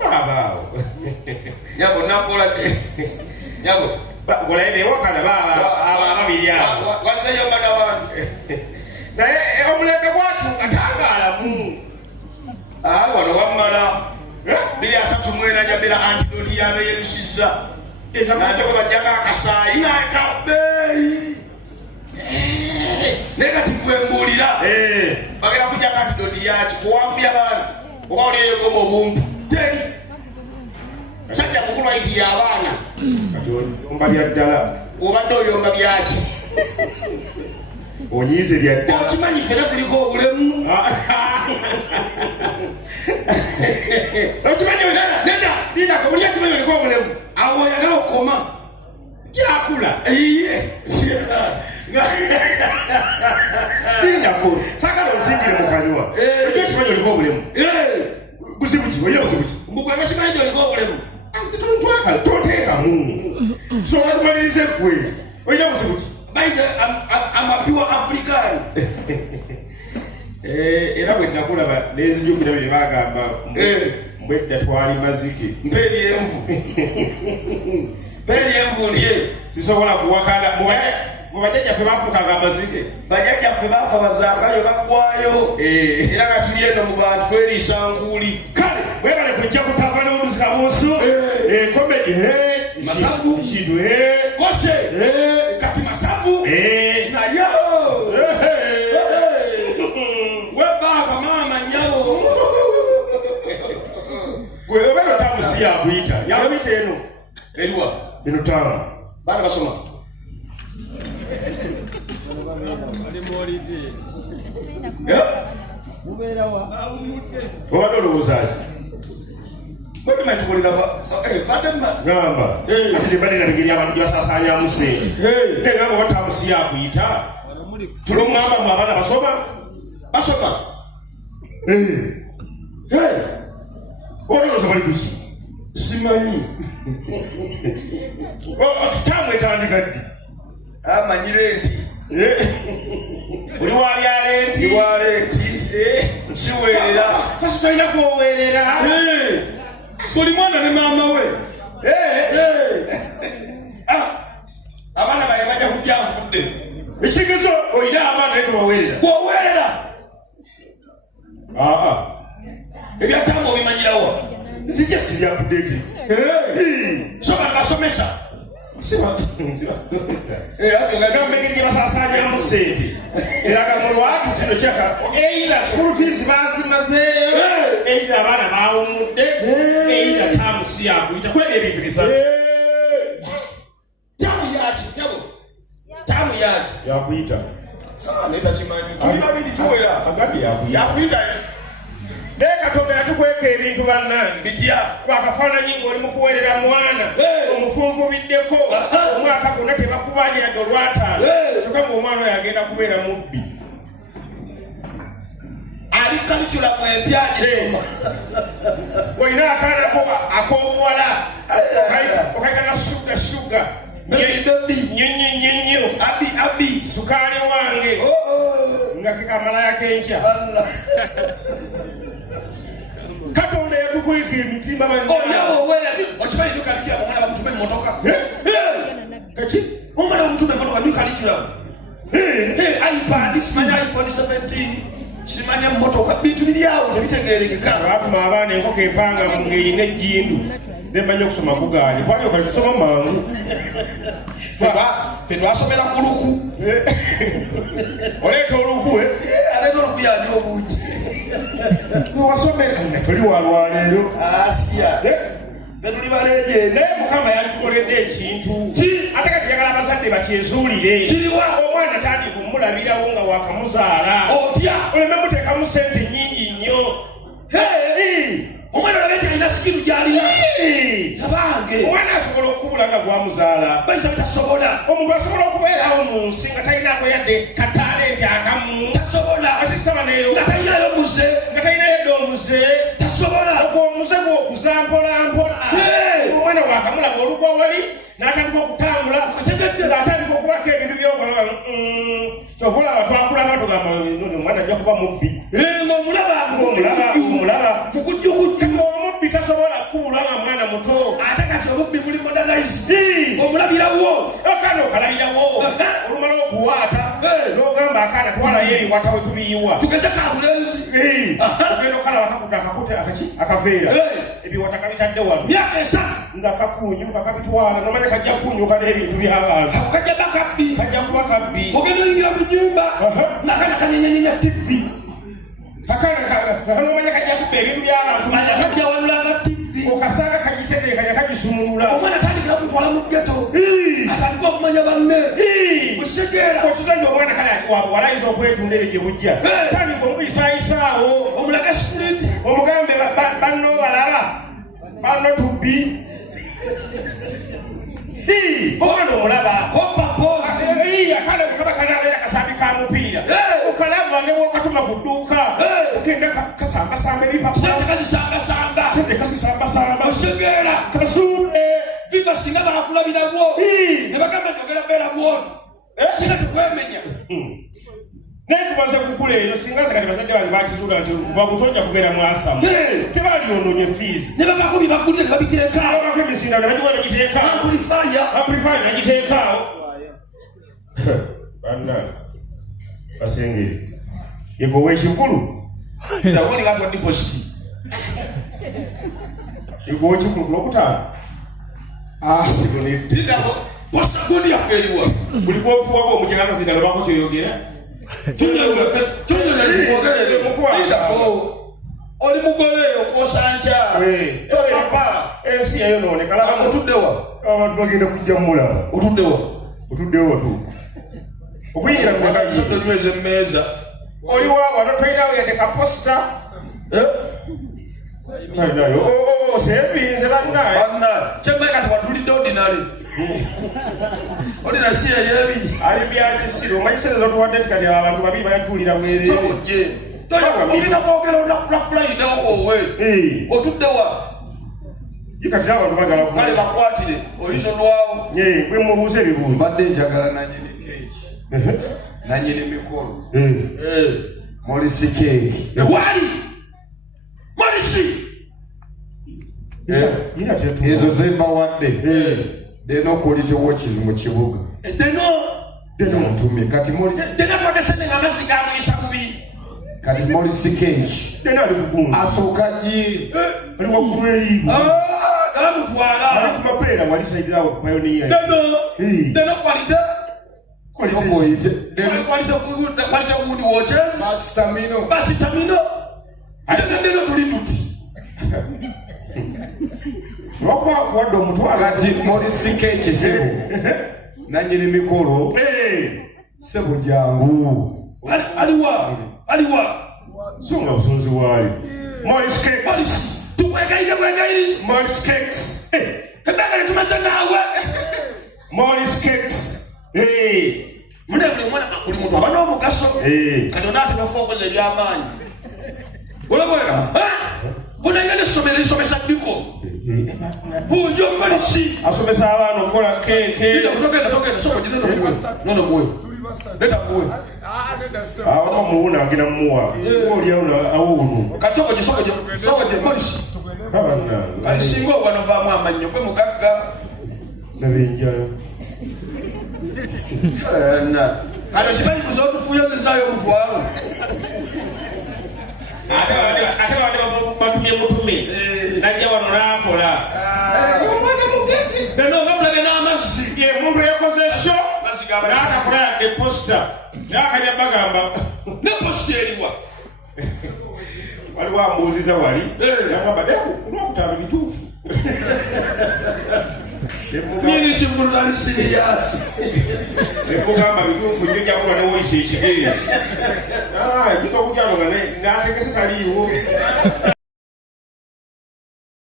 baba yabo nakola ke yabo golebe wakala baba ababiri abo waseyo bana wange naye omulembe gwatu katangala mu wano wammala bili asatu mwena jabira antidote yabe yerusiza naje bajjaga akasaayi nakabeeyi negative mbulira bagera kujja antidote yaki kuwambya bantu oba oliyegoma obumpu teri sajja mukulu ayiti y'abaana kati oyomba bya ddala obadde oyomba byaki onyize bya ddala okimanyi fere kuliko obulemu okimanyi neda lidako buli akimanyi oliko obulemu awo oyagala okoma kyakula lindako sakala ozingire mukanywa ojo ekimanyi oliko obulemu buzibu ki oyina buzibu ki mbugwe basimanyi oliko obulemu situntwakala toteekamu sobola kumaliriza eggwe oyina buzibu ki baise amapiwa african era bwe nakulaba n'enzijukira bye bagamba mbwedda twali mazike mpelyenvu ndye sisobola kuwakana mu bajjajjaffe bafukanga amazike bajjajjaffe bafa bazakayo baggwayo era nga tuli eno mu bantu tweriisa nkuuli kale webale kujja kutamba n'oluzika buusu komedi masavu kintu kose kati masavu nayo webbaka maama nyabo gwe obeera otamusi yakuyita yakuyita eno eriwa eno taama baana basoma obadde olowoozaki gamba ati zebalina bigeri abantu gyebasaasaanyamu sente ngamba oba tamusi yakuyita tulomugamba mu abaana basoma olowooza bali kuki simanyi tamu etandika ddi amanyire nti oli wabyala enti siweerera kasi tolina kwoweerera buli mwana ne maama we abaana baye bajja kujja nfudde ekigezo olina abaana naye tobaweerera bw'oweerera ebyatamu obimanyirawa nzija siri update soba basomesa gamba engeri gye basaasaanyamu sente eraga mu lwatu kino kyaka eira school fees bazimazeeyo eira abaana bawumudde eira tamusi yakuyita kwebyo ebintu bisatu tamu yaki yakuyita netakimanyi tuli babiri tuwera agambye yakuyita naye Katonda yatukweka ebintu bannange bitya bakafaananyi ng'oli mu kuweerera mwana omufunvubiddeko omwaka gonna tebakubanye yadde olwataano kyokka ng'omwana oyo agenda kubeera mubbi ali kalikula mwempya gisoma olina akaanako ak'obuwala okaitana suga nyenyo abi sukaali wange nga kekamala kenkya Katonda yatukweka emitimba okimanyi tukalikira omwana bamutume mmotoka kaki omwana bamutume mmotoka tukalikira ipad simanya iphone 17 simanya mmotoka bintu biryawo tebitegeerekeka baatuma abaana enkoko empanga mu ngeri n'ejjindu nemanya okusoma kugaanye kwali okali kusoma mangu fe twasomera ku luku oleeta oluku aleeta oluku yani obungi wasomera toli walwaleero asya fe tuli baleeje naye Mukama yatukoledde ekintu ate kati yagala abazadde bakyezuulire kiriwa omwana tandi kumulabirawo nga wakamuzaala otya oleme muteekamu sente nnyingi nnyo omwana olabe nti alina sikiru gy'alina abange omwana asobola okubula nga gwamuzaala bayisa bitasobola omuntu asobola okubeerawo mu nsi nga talinaako yadde kataalenti akamu tasobola akisaba nga talinayo muze nga talina yadde omuze tasobola omuze gw'okuza mpolampola omwana bwakamulaga olugwa wali n'atandika okutambula ng'atandika okubako ebintu byokola kyova olaba twakulaba tugamba omwana ajja kuba mubbi ng'omulaba omulaba mukujjukujju omubbi bitasobola kubulwa nga mwana muto. Ate kati obubbi buli modernized. Omulabirawo. Akana okalabirawo. Olumala okuwaata. N'ogamba akana twala yeri wata we tubiyiwa. Tugeze kabulenzi. Ogenda okalaba akakuta akaveera. Ebiwata kabitadde wano. Myaka 3 nga kakunyuka kabitwala nomanya kajja kunyuka n'ebintu by'abantu. Kajja bakabbi. Kajja kuba kabbi. Ogenda oyingira mu nyumba. Nakana kanyenyenya TV. Akana nomanya kajja kubba ebintu by'abantu. Manya kajja walulanga TV. Okasanga kagitereka kajja kagisumulula. Omwana tandikira kumutwala mu ghetto. Atandika okumanya banne. Musegeera. Okitandi omwana kale walayinza okwetunda eyo gye bujja. Tandika omuyisaayisaawo. Omulage spirit. Omugambe banno balala. Banno tubbi. Omwana omulaba. Kopapozi. Akana mukaba kanabeera kasambi ka mupiira. Okalaba ne bw'okatuma ku dduuka. Ogenda kasambasamba ebipapula. Sente kazisambasamba. Sente kazisambasamba. Musegeera. Kasuule. Viva singa bakulabiragwo. Ne bagamba njogera beera bwoti. Singa tukwemenya. Naye tumaze kukula eyo singa nze kati bazadde bange bakizuula nti kuva butojja kubeera mwasamu. Tebalyonoonye fees. Ne babako byebakulira ne babiteeka. Babako emisindano bagikuba negiteeka. Amplifier negiteekaawo. Bannange basengere. Yego ow'ekikulu. Ndawuli nga twa deposit. Yego ow'ekikulu kulokutaano. Sigonedde. Ndabo posta godi yaffe eriwa. Buli gwofuwako omujjana zindala bako kyoyogera. Oli mugole okosanja. Papa. Ensi yayonooneka. Laba otuddewa. Abantu bagenda kujjamula. Otuddewa. Otuddewo watuufu. Okuyingira mu magazi. Tonyweze mmeeza. Oli wano tolinawo yadde kaposita. Sepinze bannaye. Kyembaye kati watulidde ordinary. Ordinary si ey'ebiri. Ali byazisiro. Omanyiserezo tuwadde nti kati abantu babiri bayatuulira bwereere. Sobojje. Olina kwogera olunaku lwa Friday owowe. Otuddewa. Kati n'abantu bagala kale bakwatire olizo lwawo. Gwe mubuuze ebibuuzo. Mbadde njagala nanyini keeki. Nanyini mikolo. Molisi keeki. Ewali! Molisi! Ezo zebawadde. Deno quality watches mu kibuga. Deno ntume kati Molisi. Deno twadesene nga amazzi gamuyisa bubi. Kati Molisi keeki. Deno ali kugunga. Asooka ji. Ali waggulu eyigo. Galamutwala. Ali ku mapeera wali sayidaawo ku pioneer. Deno quality. Quality good watches. Basitamino. Deno tuli tuti. Wadde omutwala. Kati Molisi keeki sebo. Nanyini mikolo. Sebo jangu. Aliwa. Songa busonzi waali. Molisi keeki. Molisi. Tuwegaire. Molisi keeki. Ebagale tumaze naawe. Molisi keeki. Mune buli mwana buli muntu aba n'omugaso. Kati onaate bafuokoza ebyamaanyi. Olabwera. Buna yale somero isomesa biko. Bujo Molisi. Asomesa abaana okukola keeke. Tokenda soko jino muwe. Nono muwe. Leta muwe. Awo muuna agina muwa. Oli awunu. Kati soko Molisi. Abana. Kali singo bano vaamu amannyo kwe mugagga. Nabenjala. Kati kimanyi kuzotufuyo zizaayo omutwalo. Ate wadde batumye mutume. Najja wano n'akola. Omwana mugezi. Deno nga mulage n'amazzi. Omuntu yakoze sho. N'atakola yadde posita. N'akajja bagamba. Ne posita eriwa. Waliwo ambuuziza wali. Yagamba deku kulwakutaano bituufu. Nini kivulu ali siriyasi. Ekugamba bituufu nnyo jjagulwa ne woyisa ekigere. Ekitokujjano nga n'ategese taliiwo.